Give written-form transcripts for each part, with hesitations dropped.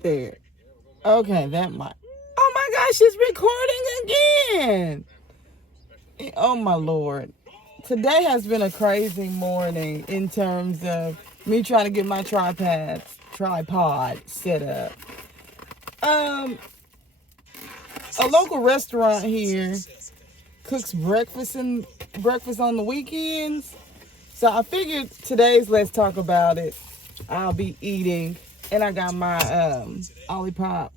right there. Okay, that might. Oh my gosh, it's recording again. Oh my Lord. Today has been a crazy morning in terms of me trying to get my tripod set up. Um, a local restaurant here cooks breakfast on the weekends. So I figured today's Let's Talk About It. I'll be eating, and I got my Olipop,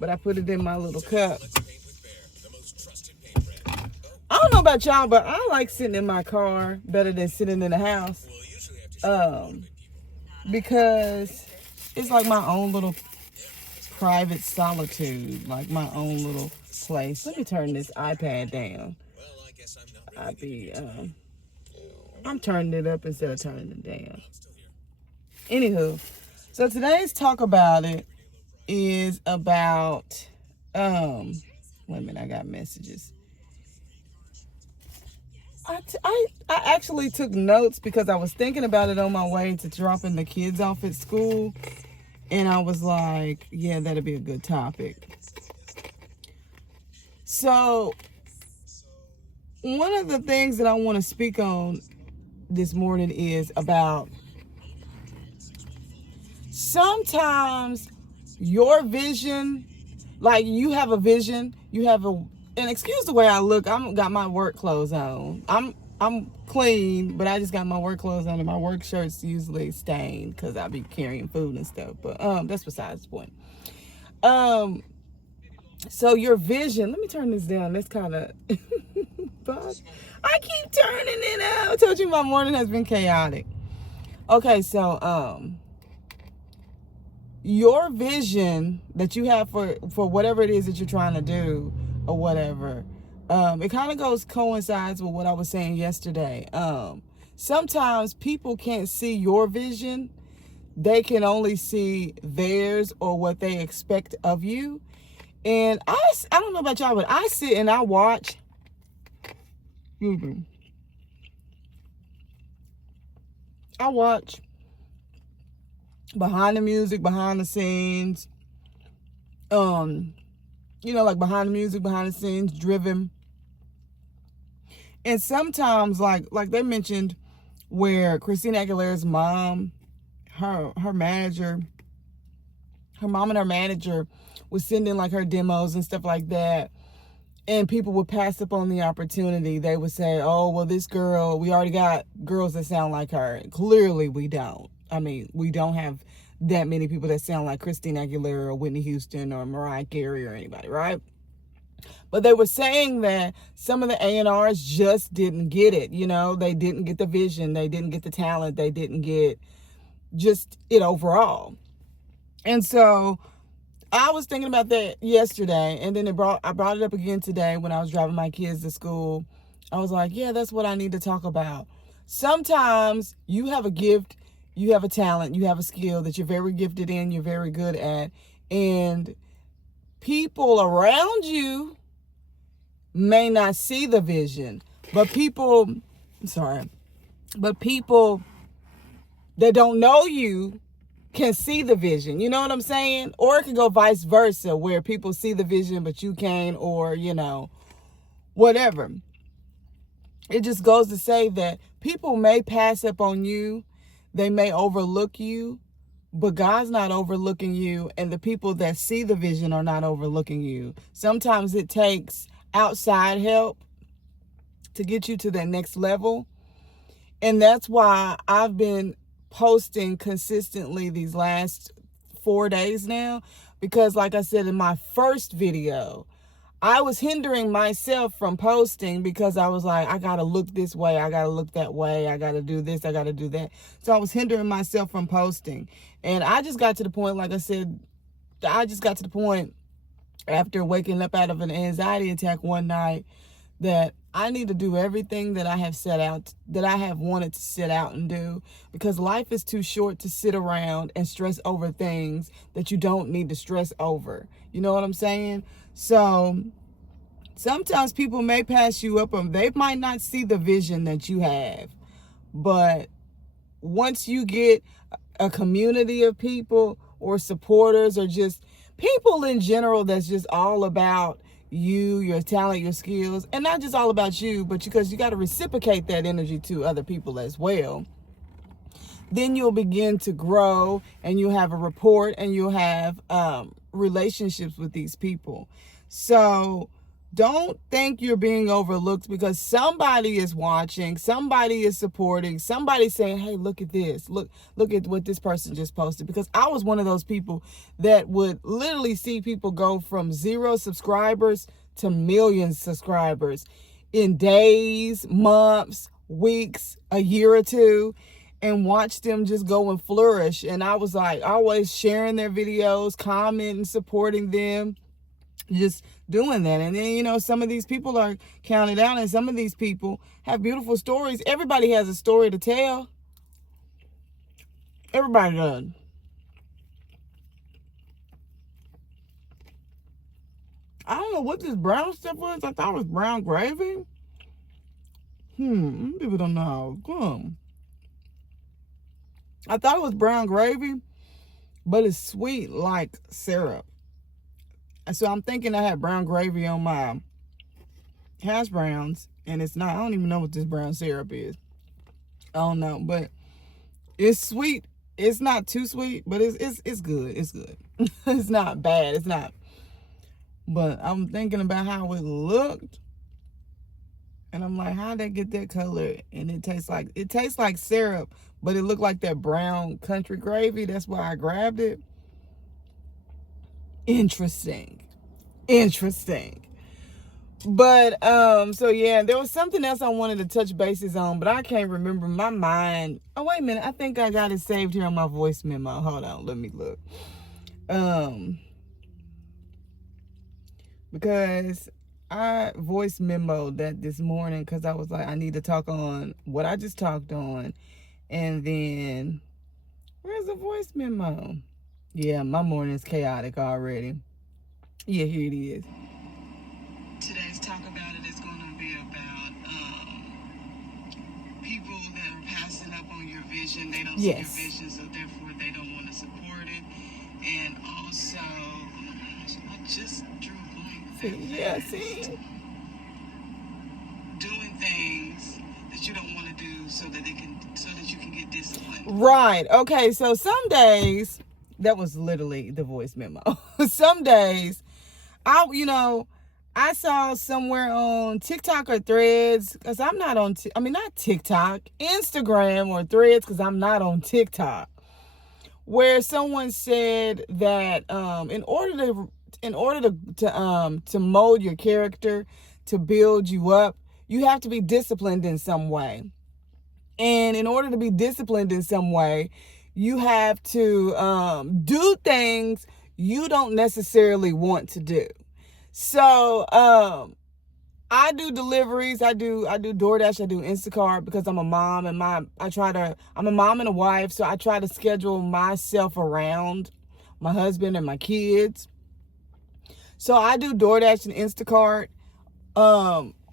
but I put it in my little cup. I don't know about y'all, but I like sitting in my car better than sitting in the house, because it's like my own little private solitude, like my own little place. Let me turn this iPad down. I'm turning it up instead of turning it down. Anywho, so today's talk about it is about wait a minute, I got messages. I actually took notes because I was thinking about it on my way to dropping the kids off at school, and I was like, yeah, that'd be a good topic. So one of the things that I want to speak on this morning is about sometimes your vision, like you have a vision, and excuse the way I look, I'm got my work clothes on. I'm clean, but I just got my work clothes on, and my work shirt's usually stained because I be carrying food and stuff. But that's besides the point. So your vision. Let me turn this down. That's kind of. I keep turning it out. I told you my morning has been chaotic. Okay, so your vision that you have for whatever it is that you're trying to do or whatever, it kind of coincides with what I was saying yesterday. Sometimes people can't see your vision. They can only see theirs or what they expect of you. And I don't know about y'all, but I sit and I watch. I watch behind the music, behind the scenes, like behind the music, behind the scenes, driven. And sometimes, like they mentioned, where Christina Aguilera's mom, her mom and her manager was sending like her demos and stuff like that, and people would pass up on the opportunity. They would say, oh, well, this girl, we already got girls that sound like her. Clearly we don't. I mean, we don't have that many people that sound like Christina Aguilera or Whitney Houston or Mariah Carey or anybody, right? But they were saying that some of the A&Rs just didn't get it. They didn't get the vision. They didn't get the talent. They didn't get just it overall. And so I was thinking about that yesterday, and then I brought it up again today when I was driving my kids to school. I was like, yeah, that's what I need to talk about. Sometimes you have a gift, you have a talent, you have a skill that you're very gifted in, you're very good at, and people around you may not see the vision, but people that don't know you can see the vision. You know what I'm saying? Or it can go vice versa, where people see the vision but you can't, or whatever. It just goes to say that people may pass up on you, they may overlook you, but God's not overlooking you, and the people that see the vision are not overlooking you. Sometimes it takes outside help to get you to that next level. And that's why I've been posting consistently these last 4 days now, because like I said in my first video, I was hindering myself from posting because I was like, I gotta look this way, I gotta look that way, I gotta do this, I gotta do that. So I was hindering myself from posting. And I just got to the point, like I said, after waking up out of an anxiety attack one night, that I need to do everything that I have wanted to set out and do, because life is too short to sit around and stress over things that you don't need to stress over. You know what I'm saying? So sometimes people may pass you up, or they might not see the vision that you have. But once you get a community of people, or supporters or just people in general that's just all about you, your talent, your skills, and not just all about you, but because you got to reciprocate that energy to other people as well, then you'll begin to grow and you'll have a rapport and you'll have relationships with these people. So don't think you're being overlooked because somebody is watching, somebody is supporting, somebody's saying, hey, look at this. Look at what this person just posted. Because I was one of those people that would literally see people go from 0 subscribers to millions subscribers in days, months, weeks, a year or two, and watch them just go and flourish. And I was like always sharing their videos, commenting, supporting them, just doing that. And then, you know, some of these people are counted out and some of these people have beautiful stories. Everybody has a story to tell. Everybody does. I don't know what this brown stuff was. I thought it was brown gravy. People don't know how it come. I thought it was brown gravy, but it's sweet like syrup. And so I'm thinking I had brown gravy on my hash browns, and it's not. I don't even know what this brown syrup is. I don't know, but it's sweet. It's not too sweet, but it's good. It's good. It's not bad. It's not. But I'm thinking about how it looked, and I'm like, how'd they get that color? And it tastes like syrup, but it looked like that brown country gravy. That's why I grabbed it. Interesting. But so yeah, there was something else I wanted to touch bases on, but I can't remember. My mind. Oh, wait a minute. I think I got it saved here on my voice memo. Hold on, let me look. Because I voice memoed that this morning because I was like, I need to talk on what I just talked on. And then where's the voice memo? Yeah, my morning's chaotic already. Yeah, here it is. Today's talk about it is going to be about people that are passing up on your vision. They don't see your vision, so therefore they don't want to support it. And also, oh my gosh, I just drew a blank. Yeah, see? Doing things that you don't want to do so that you can get disciplined. Right. Okay, so some days, that was literally the voice memo. Some days, I saw somewhere on TikTok or Threads, because I'm not on, not TikTok, Instagram or Threads, because I'm not on TikTok, where someone said that in order to mold your character, to build you up, you have to be disciplined in some way. And in order to be disciplined in some way, you have to do things you don't necessarily want to do. So I do deliveries. I do DoorDash. I do Instacart because I'm a mom, and I'm a mom and a wife, so I try to schedule myself around my husband and my kids. So I do DoorDash and Instacart.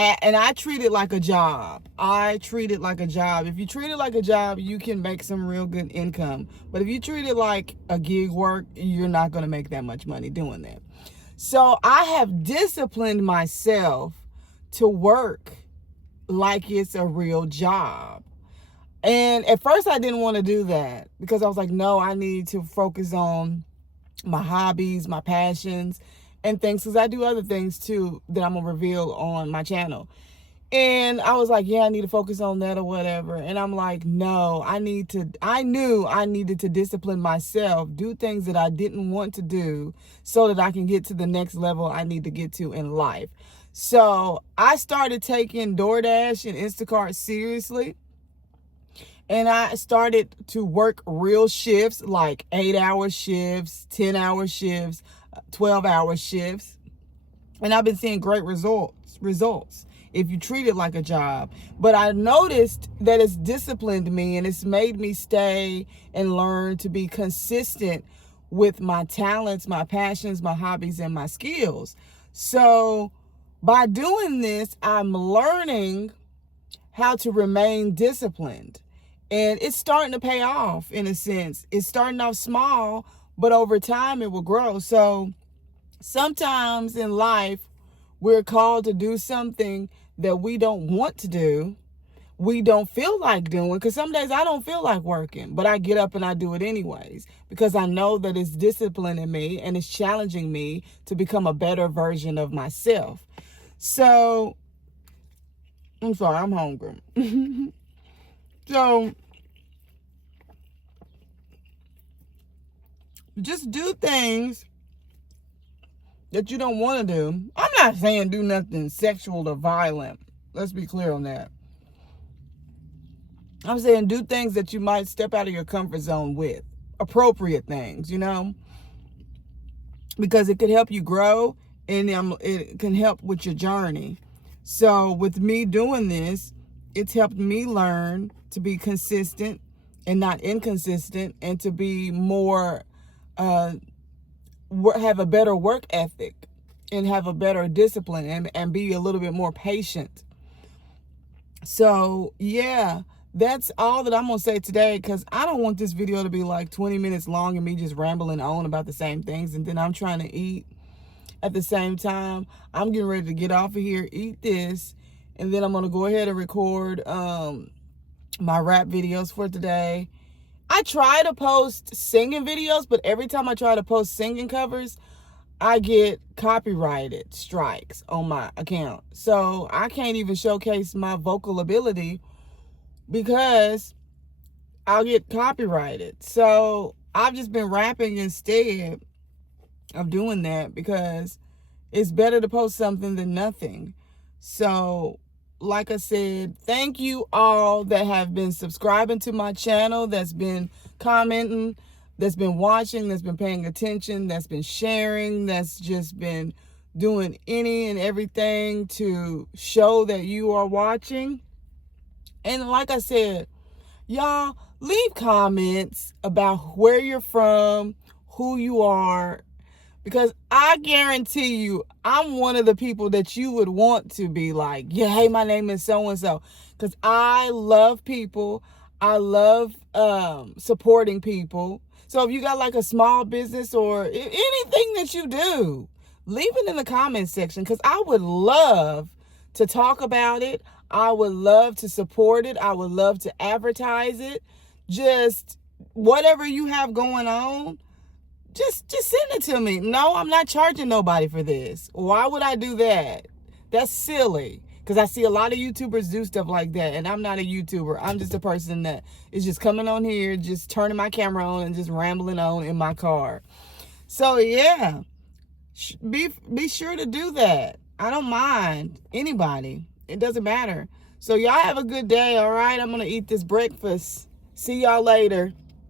And I treat it like a job. If you treat it like a job, you can make some real good income. But if you treat it like a gig work, you're not going to make that much money doing that. So I have disciplined myself to work like it's a real job. And at first I didn't want to do that because I was like, no, I need to focus on my hobbies, my passions, and things, because I do other things too that I'm going to reveal on my channel. And I was like, yeah, I need to focus on that or whatever. And I'm like, no, I knew I needed to discipline myself, do things that I didn't want to do so that I can get to the next level I need to get to in life. So I started taking DoorDash and Instacart seriously. And I started to work real shifts, like 8-hour shifts, 10-hour shifts, 12-hour shifts. And I've been seeing great results if you treat it like a job. But I noticed that it's disciplined me, and it's made me stay and learn to be consistent with my talents, my passions, my hobbies, and my skills. So by doing this, I'm learning how to remain disciplined. And it's starting to pay off in a sense. It's starting off small, but over time it will grow. So sometimes in life, we're called to do something that we don't want to do. We don't feel like doing, because some days I don't feel like working, but I get up and I do it anyways, because I know that it's disciplining me and it's challenging me to become a better version of myself. So, I'm sorry, I'm hungry. So, just do things that you don't want to do. I'm not saying do nothing sexual or violent. Let's be clear on that. I'm saying do things that you might step out of your comfort zone with. Appropriate things, because it could help you grow, and it can help with your journey. So with me doing this, it's helped me learn to be consistent and not inconsistent, and to be more, have a better work ethic and have a better discipline, and be a little bit more patient. So yeah, that's all that I'm going to say today, because I don't want this video to be like 20 minutes long and me just rambling on about the same things, and then I'm trying to eat at the same time. I'm getting ready to get off of here, eat this, and then I'm going to go ahead and record my rap videos for today. I try to post singing videos, but every time I try to post singing covers, I get copyrighted strikes on my account. So I can't even showcase my vocal ability because I'll get copyrighted. So I've just been rapping instead of doing that, because it's better to post something than nothing. So like I said, thank you all that have been subscribing to my channel, that's been commenting, that's been watching, that's been paying attention, that's been sharing, that's just been doing any and everything to show that you are watching. And like I said, y'all, leave comments about where you're from, who you are, because I guarantee you, I'm one of the people that you would want to be like, yeah, hey, my name is so-and-so. Because I love people. I love supporting people. So if you got like a small business or anything that you do, leave it in the comment section, because I would love to talk about it. I would love to support it. I would love to advertise it. Just whatever you have going on, just send it to me. No, I'm not charging nobody for this. Why would I do that? That's silly. Because I see a lot of YouTubers do stuff like that, and I'm not a YouTuber. I'm just a person that is just coming on here, just turning my camera on and just rambling on in my car. So yeah, be sure to do that. I don't mind anybody. It doesn't matter. So y'all have a good day, all right? I'm going to eat this breakfast. See y'all later.